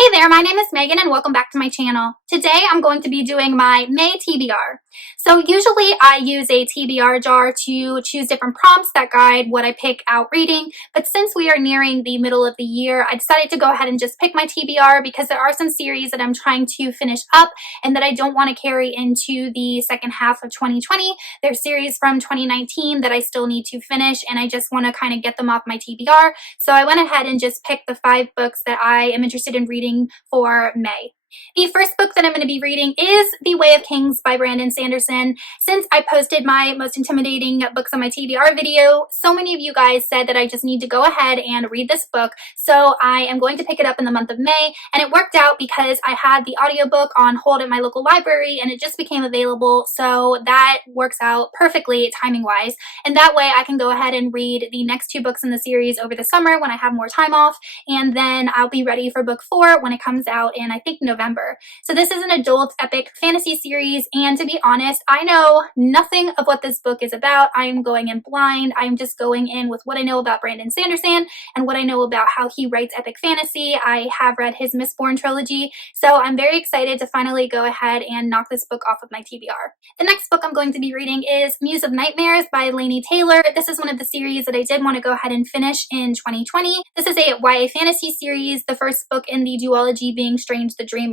Hey there, my name is Megan and welcome back to my channel. Today I'm going to be doing my May TBR. So usually I use a TBR jar to choose different prompts that guide what I pick out reading, but since we are nearing the middle of the year, I decided to go ahead and just pick my TBR because there are some series that I'm trying to finish up and that I don't want to carry into the second half of 2020. There's series from 2019 that I still need to finish and I just want to kind of get them off my TBR. So I went ahead and just picked the 5 books that I am interested in reading for May. The first book that I'm going to be reading is The Way of Kings by Sanderson. Since I posted my most intimidating books on my TBR video, so many of you guys said that I just need to go ahead and read this book, so I am going to pick it up in the month of May, and it worked out because I had the audiobook on hold at my local library and it just became available, so that works out perfectly timing-wise, and that way I can go ahead and read the next 2 books in the series over the summer when I have more time off, and then I'll be ready for book 4 when it comes out in, I think, November. So this is an adult epic fantasy series, and to be honest, I know nothing of what this book is about. I'm going in blind. I'm just going in with what I know about Sanderson and what I know about how he writes epic fantasy. I have read his Mistborn trilogy, so I'm very excited to finally go ahead and knock this book off of my TBR. The next book I'm going to be reading is Muse of Nightmares by Laini. This is one of the series that I did want to go ahead and finish in 2020. This is a YA fantasy series, the first book in the duology being Strange the Dreamer.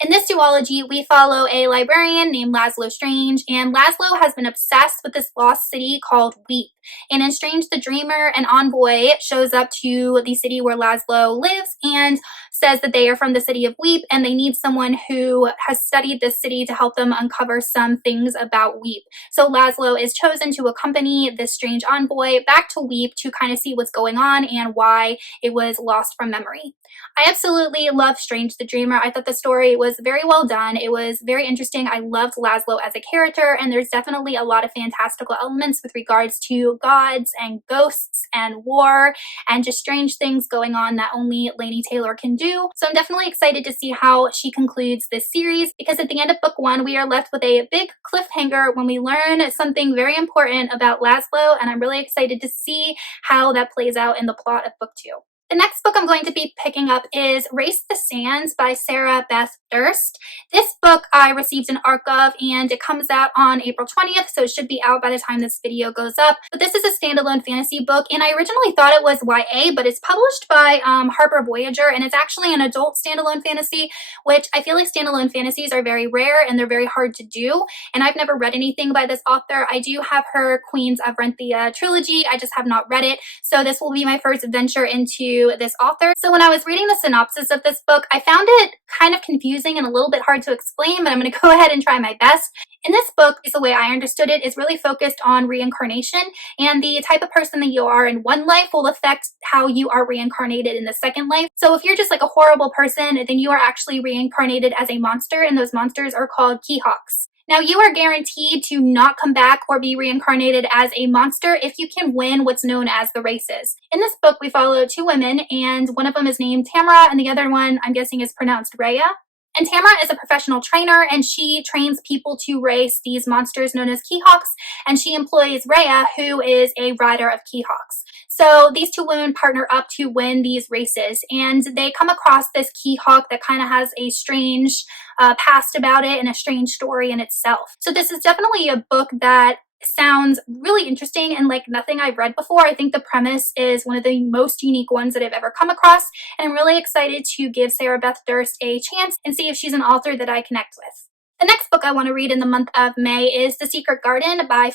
In this duology, we follow a librarian named Laszlo Strange, and Laszlo has been obsessed with this lost city called Weep. And in Strange the Dreamer, an envoy shows up to the city where Laszlo lives and says that they are from the city of Weep and they need someone who has studied this city to help them uncover some things about Weep. So Laszlo is chosen to accompany this strange envoy back to Weep to kind of see what's going on and why it was lost from memory. I absolutely love Strange the Dreamer. I thought the story was very well done. It was very interesting. I loved Laszlo as a character, and there's definitely a lot of fantastical elements with regards to gods and ghosts and war and just strange things going on that only Laini Taylor can do. So I'm definitely excited to see how she concludes this series, because at the end of book 1, we are left with a big cliffhanger when we learn something very important about Laszlo, and I'm really excited to see how that plays out in the plot of book 2. The next book I'm going to be picking up is Race the Sands by Beth Durst. This book I received an ARC of, and it comes out on April 20th, so it should be out by the time this video goes up. But this is a standalone fantasy book, and I originally thought it was YA, but it's published by Harper Voyager, and it's actually an adult standalone fantasy, which I feel like standalone fantasies are very rare and they're very hard to do, and I've never read anything by this author. I do have her Queens of Renthia trilogy, I just have not read it, so this will be my first adventure into this author. So when I was reading the synopsis of this book, I found it kind of confusing and a little bit hard to explain, but I'm going to go ahead and try my best. In this book, the way I understood it, is really focused on reincarnation, and the type of person that you are in one life will affect how you are reincarnated in the second life. So if you're just like a horrible person, then you are actually reincarnated as a monster, and those monsters are called Keyhawks. Now, you are guaranteed to not come back or be reincarnated as a monster if you can win what's known as the races. In this book, we follow 2 women, and one of them is named Tamara, and the other one, I'm guessing, is pronounced Rhea. And Tamara is a professional trainer, and she trains people to race these monsters known as Keyhawks, and she employs Rhea, who is a rider of Keyhawks. So these 2 women partner up to win these races, and they come across this Keyhawk that kind of has a strange past about it and a strange story in itself. So this is definitely a book that sounds really interesting and like nothing I've read before. I think the premise is one of the most unique ones that I've ever come across, and I'm really excited to give Beth Durst a chance and see if she's an author that I connect with. The next book I want to read in the month of May is The Secret Garden by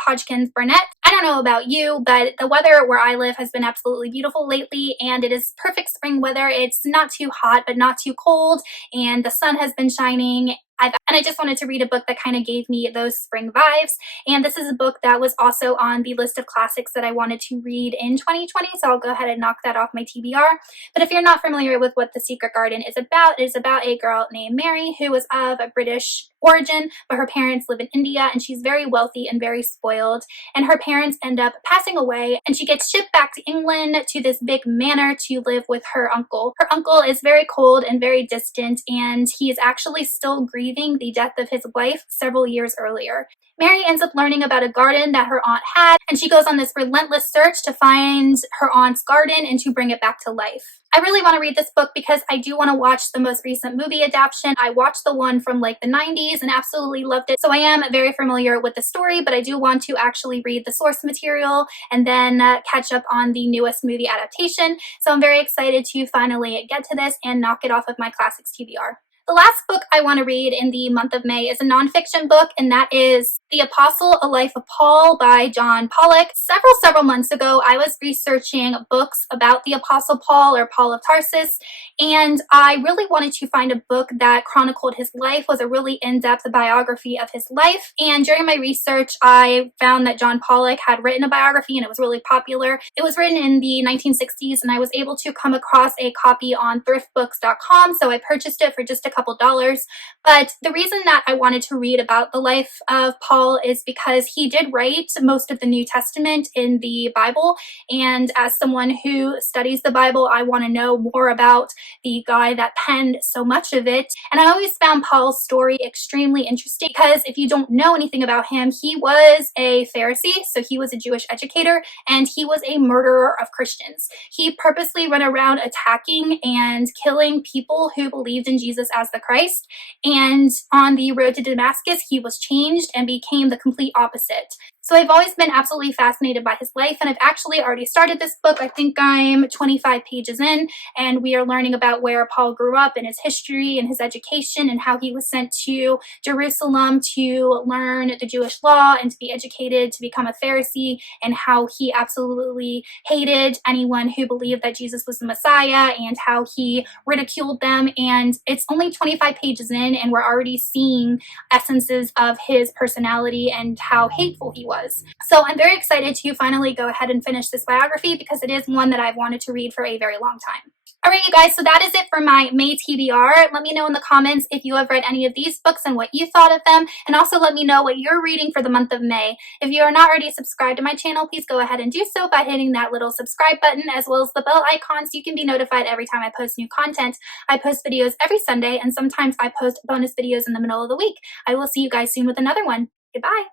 Hodgson Burnett. I don't know about you, but the weather where I live has been absolutely beautiful lately, and it is perfect spring weather. It's not too hot, but not too cold, and the sun has been shining. And I just wanted to read a book that kind of gave me those spring vibes. And this is a book that was also on the list of classics that I wanted to read in 2020, so I'll go ahead and knock that off my TBR. But if you're not familiar with what The Secret Garden is about, it is about a girl named Mary who is of a British origin, but her parents live in India, and she's very wealthy and very spoiled. And her parents end up passing away, and she gets shipped back to England to this big manor to live with her uncle. Her uncle is very cold and very distant, and he is actually still grieving the death of his wife several years earlier. Mary ends up learning about a garden that her aunt had, and she goes on this relentless search to find her aunt's garden and to bring it back to life. I really want to read this book because I do want to watch the most recent movie adaptation. I watched the one from like the 90s and absolutely loved it. So I am very familiar with the story, but I do want to actually read the source material and then catch up on the newest movie adaptation. So I'm very excited to finally get to this and knock it off of my classics TBR. The last book I want to read in the month of May is a nonfiction book, and that is The Apostle, A Life of Paul by John Pollock. Several months ago, I was researching books about the Apostle Paul, or Paul of Tarsus, and I really wanted to find a book that chronicled his life, was a really in-depth biography of his life. And during my research, I found that John Pollock had written a biography, and it was really popular. It was written in the 1960s, and I was able to come across a copy on thriftbooks.com, so I purchased it for just a couple dollars. But the reason that I wanted to read about the life of Paul is because he did write most of the New Testament in the Bible, and as someone who studies the Bible, I want to know more about the guy that penned so much of it. And I always found Paul's story extremely interesting because if you don't know anything about him, he was a Pharisee, so he was a Jewish educator, and he was a murderer of Christians. He purposely went around attacking and killing people who believed in Jesus as the Christ, and on the road to Damascus, he was changed and became the complete opposite. So I've always been absolutely fascinated by his life, and I've actually already started this book. I think I'm 25 pages in, and we are learning about where Paul grew up and his history and his education and how he was sent to Jerusalem to learn the Jewish law and to be educated to become a Pharisee, and how he absolutely hated anyone who believed that Jesus was the Messiah and how he ridiculed them. And it's only 25 pages in, and we're already seeing essences of his personality and how hateful he was. So I'm very excited to finally go ahead and finish this biography because it is one that I've wanted to read for a very long time. Alright, you guys, so that is it for my May TBR. Let me know in the comments if you have read any of these books and what you thought of them, and also let me know what you're reading for the month of May. If you are not already subscribed to my channel, please go ahead and do so by hitting that little subscribe button as well as the bell icon so you can be notified every time I post new content. I post videos every Sunday, and sometimes I post bonus videos in the middle of the week. I will see you guys soon with another one. Goodbye!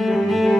Thank you.